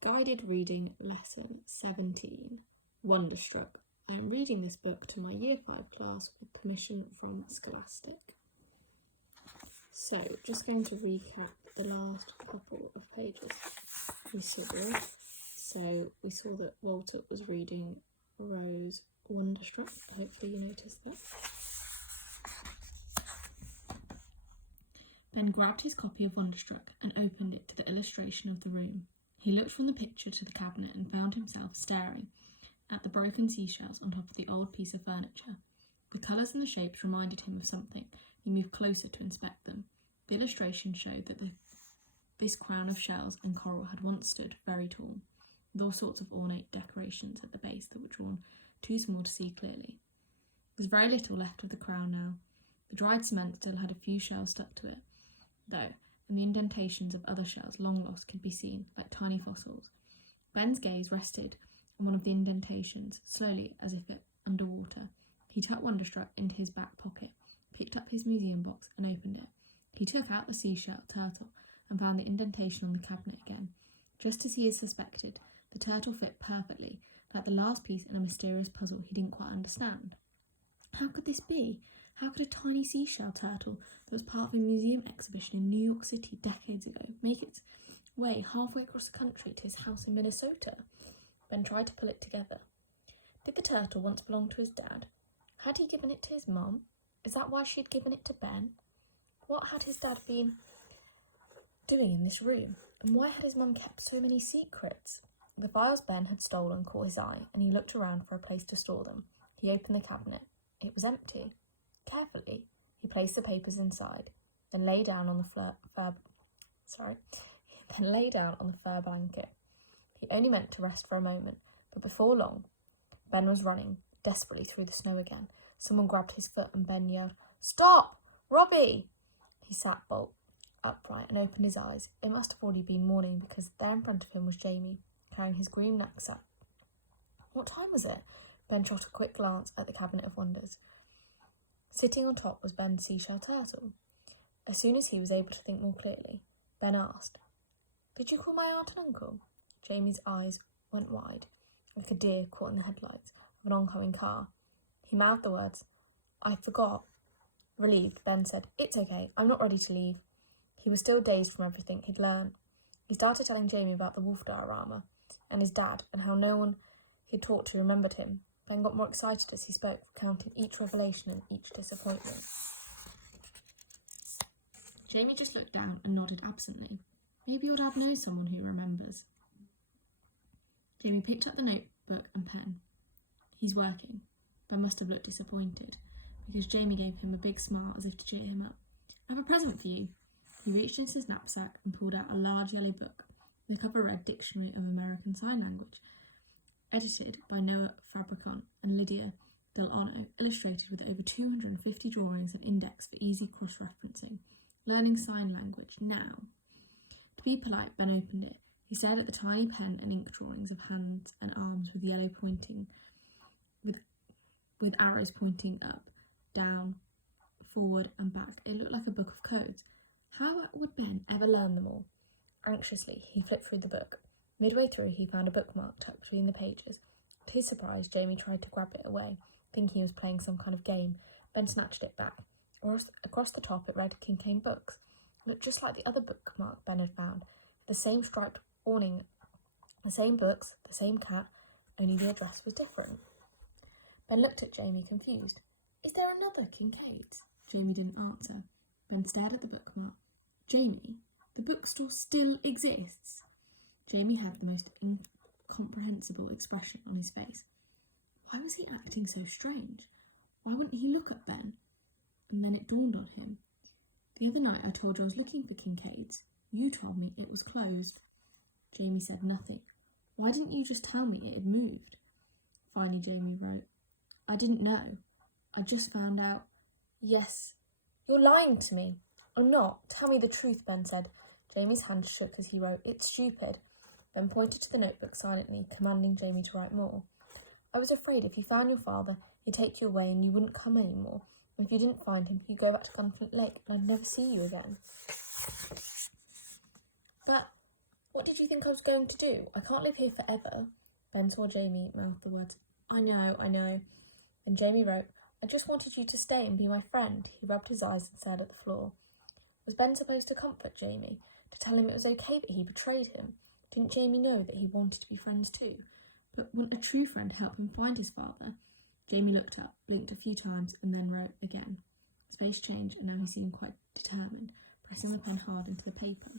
Guided Reading Lesson 17, Wonderstruck. I am reading this book to my Year 5 class with permission from Scholastic. So, just going to recap the last couple of pages we saw. So, we saw that Walter was reading Rose Wonderstruck. Hopefully you noticed that. Ben grabbed his copy of Wonderstruck and opened it to the illustration of the room. He looked from the picture to the cabinet and found himself staring at the broken seashells on top of the old piece of furniture. The colours and the shapes reminded him of something. He moved closer to inspect them. The illustration showed that this crown of shells and coral had once stood very tall, with all sorts of ornate decorations at the base that were drawn too small to see clearly. There was very little left of the crown now. The dried cement still had a few shells stuck to it, though, and the indentations of other shells long lost could be seen, like tiny fossils. Ben's gaze rested on one of the indentations, slowly, as if it underwater. He tucked Wonderstruck into his back pocket, picked up his museum box and opened it. He took out the seashell turtle and found the indentation on the cabinet again. Just as he had suspected, the turtle fit perfectly, like the last piece in a mysterious puzzle he didn't quite understand. How could this be? How could a tiny seashell turtle that was part of a museum exhibition in New York City decades ago make its way halfway across the country to his house in Minnesota? Ben tried to pull it together. Did the turtle once belong to his dad? Had he given it to his mum? Is that why she'd given it to Ben? What had his dad been doing in this room? And why had his mum kept so many secrets? The files Ben had stolen caught his eye, and he looked around for a place to store them. He opened the cabinet. It was empty. Carefully, he placed the papers inside, then lay down on the fur blanket. He only meant to rest for a moment, but before long, Ben was running desperately through the snow again. Someone grabbed his foot and Ben yelled, "Stop! Robbie!" He sat bolt upright and opened his eyes. It must have already been morning, because there in front of him was Jamie, carrying his green knapsack. What time was it? Ben shot a quick glance at the cabinet of wonders. Sitting on top was Ben's seashell turtle. As soon as he was able to think more clearly, Ben asked, "Did you call my aunt and uncle?" Jamie's eyes went wide, like a deer caught in the headlights of an oncoming car. He mouthed the words, "I forgot." Relieved, Ben said, "It's okay, I'm not ready to leave." He was still dazed from everything he'd learned. He started telling Jamie about the wolf diorama and his dad and how no one he'd talked to remembered him. Ben got more excited as he spoke, recounting each revelation and each disappointment. Jamie just looked down and nodded absently. Maybe your dad knows someone who remembers. Jamie picked up the notebook and pen. He's working. Ben must have looked disappointed, because Jamie gave him a big smile as if to cheer him up. "I have a present for you." He reached into his knapsack and pulled out a large yellow book. The cover read Dictionary of American Sign Language, edited by Noah Fabricant and Lydia Del Ono, illustrated with over 250 drawings and index for easy cross-referencing. Learning sign language now. To be polite, Ben opened it. He stared at the tiny pen and ink drawings of hands and arms with yellow pointing, with arrows pointing up, down, forward and back. It looked like a book of codes. How would Ben ever learn them all? Anxiously, he flipped through the book. Midway through, he found a bookmark tucked between the pages. To his surprise, Jamie tried to grab it away, thinking he was playing some kind of game. Ben snatched it back. Across the top, it read Kincaid Books. It looked just like the other bookmark Ben had found. The same striped awning, the same books, the same cat, only the address was different. Ben looked at Jamie, confused. "Is there another Kincaid's?" Jamie didn't answer. Ben stared at the bookmark. "Jamie, the bookstore still exists." Jamie had the most incomprehensible expression on his face. Why was he acting so strange? Why wouldn't he look at Ben? And then it dawned on him. "The other night I told you I was looking for Kincaid's. You told me it was closed." Jamie said nothing. "Why didn't you just tell me it had moved?" Finally, Jamie wrote, "I didn't know. I just found out." "Yes, you're lying to me." "I'm not. Tell me the truth," Ben said. Jamie's hand shook as he wrote, "It's stupid." Ben pointed to the notebook silently, commanding Jamie to write more. "I was afraid if you found your father, he'd take you away and you wouldn't come anymore. And if you didn't find him, you'd go back to Gunflint Lake and I'd never see you again." "But What did you think I was going to do? I can't live here forever. Ben saw Jamie mouth the words, I know. And Jamie wrote, I just wanted you to stay and be my friend. He rubbed his eyes and stared at the floor. Was Ben supposed to comfort Jamie? To tell him it was okay that he betrayed him? Didn't Jamie know that he wanted to be friends too? But wouldn't a true friend help him find his father? Jamie looked up, blinked a few times, and then wrote again. His face changed, and now he seemed quite determined, pressing the pen hard into the paper.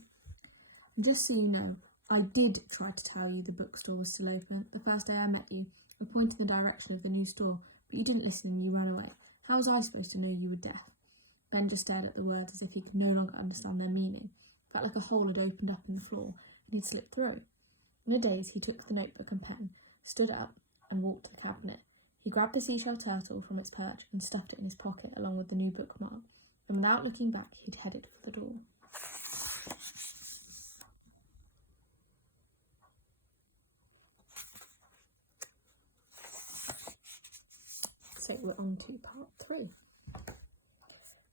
And just so you know, I did try to tell you the bookstore was still open. The first day I met you, I pointed in the direction of the new store, but you didn't listen and you ran away. How was I supposed to know you were deaf? Ben just stared at the words as if he could no longer understand their meaning. It felt like a hole had opened up in the floor, and he'd slipped through. In a daze, he took the notebook and pen, stood up, and walked to the cabinet. He grabbed the seashell turtle from its perch and stuffed it in his pocket along with the new bookmark, and without looking back, he'd headed for the door. So we're on to part 3.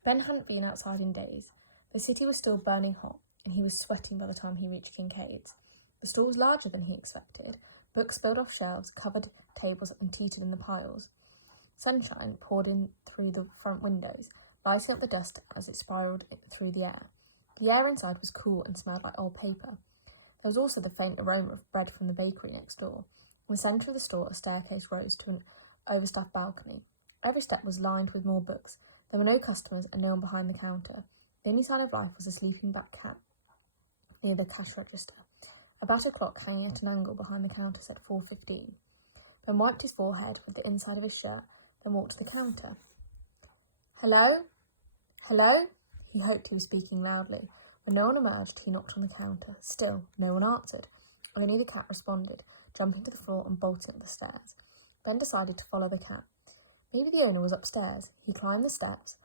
Ben hadn't been outside in days. The city was still burning hot, and he was sweating by the time he reached Kincaid's. The store was larger than he expected. Books spilled off shelves, covered tables and teetered in the piles. Sunshine poured in through the front windows, lighting up the dust as it spiralled through the air. The air inside was cool and smelled like old paper. There was also the faint aroma of bread from the bakery next door. In the centre of the store, a staircase rose to an overstuffed balcony. Every step was lined with more books. There were no customers and no one behind the counter. The only sign of life was a sleeping black cat near the cash register. A battered clock hanging at an angle behind the counter said 4:15. Ben wiped his forehead with the inside of his shirt, then walked to the counter. Hello? Hello? He hoped he was speaking loudly. When no one emerged, he knocked on the counter. Still, no one answered. Only the cat responded, jumping to the floor and bolting up the stairs. Ben decided to follow the cat. Maybe the owner was upstairs. He climbed the steps.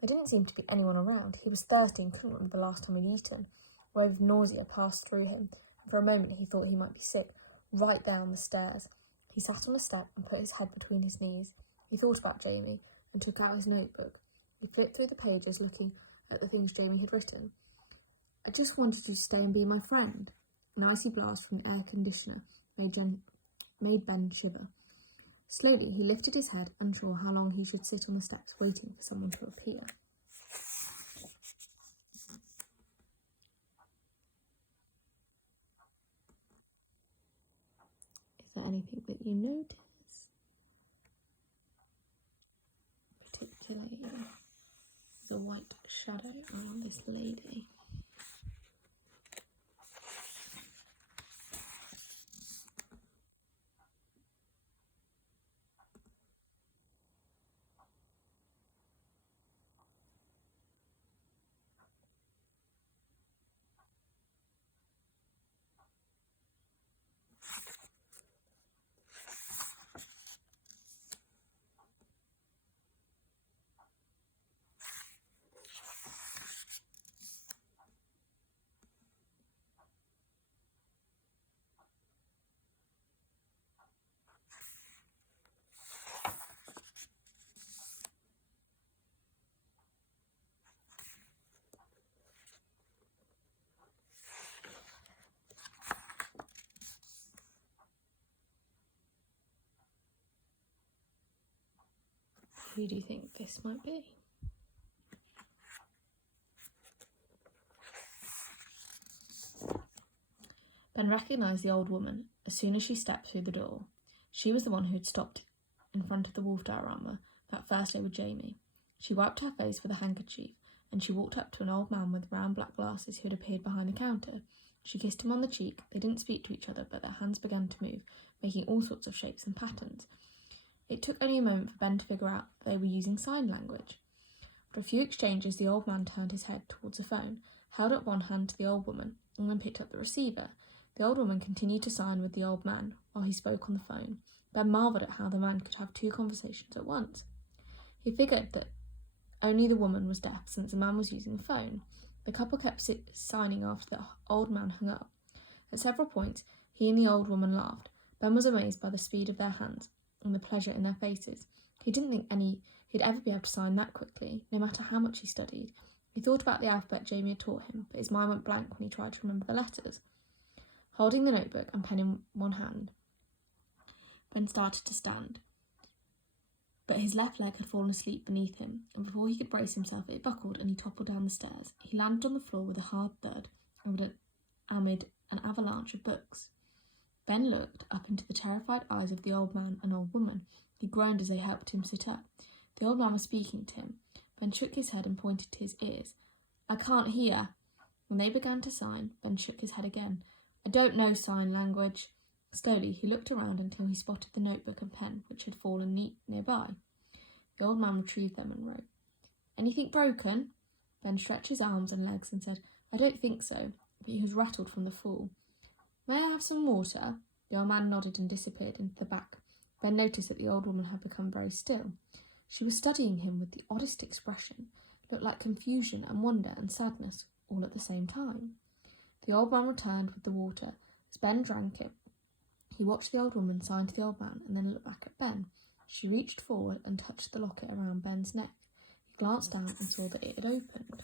There didn't seem to be anyone around. He was thirsty and couldn't remember the last time he'd eaten. A wave of nausea passed through him, and for a moment he thought he might be sick, right down the stairs. He sat on a step and put his head between his knees. He thought about Jamie and took out his notebook. He flipped through the pages, looking at the things Jamie had written. I just wanted you to stay and be my friend. An icy blast from the air conditioner made Ben shiver. Slowly, he lifted his head, unsure how long he should sit on the steps, waiting for someone to appear. Is there anything that you notice? Particularly the white shadow around this lady. Who do you think this might be? Ben recognised the old woman as soon as she stepped through the door. She was the one who had stopped in front of the wolf diorama that first day with Jamie. She wiped her face with a handkerchief, and she walked up to an old man with round black glasses who had appeared behind the counter. She kissed him on the cheek. They didn't speak to each other, but their hands began to move, making all sorts of shapes and patterns. It took only a moment for Ben to figure out they were using sign language. After a few exchanges, the old man turned his head towards the phone, held up one hand to the old woman, and then picked up the receiver. The old woman continued to sign with the old man while he spoke on the phone. Ben marvelled at how the man could have 2 conversations at once. He figured that only the woman was deaf, since the man was using the phone. The couple kept signing after the old man hung up. At several points, he and the old woman laughed. Ben was amazed by the speed of their hands and the pleasure in their faces. He didn't think he'd ever be able to sign that quickly, no matter how much he studied. He thought about the alphabet Jamie had taught him, but his mind went blank when he tried to remember the letters. Holding the notebook and pen in one hand, Ben started to stand. But his left leg had fallen asleep beneath him, and before he could brace himself, it buckled and he toppled down the stairs. He landed on the floor with a hard thud amid an avalanche of books. Ben looked up into the terrified eyes of the old man and old woman. He groaned as they helped him sit up. The old man was speaking to him. Ben shook his head and pointed to his ears. "I can't hear." When they began to sign, Ben shook his head again. "I don't know sign language." Slowly, he looked around until he spotted the notebook and pen, which had fallen nearby. The old man retrieved them and wrote. "Anything broken?" Ben stretched his arms and legs and said, "I don't think so," but he was rattled from the fall. "May I have some water?" The old man nodded and disappeared into the back. Ben noticed that the old woman had become very still. She was studying him with the oddest expression. It looked like confusion and wonder and sadness all at the same time. The old man returned with the water. As Ben drank it, he watched the old woman sign to the old man and then looked back at Ben. She reached forward and touched the locket around Ben's neck. He glanced down and saw that it had opened.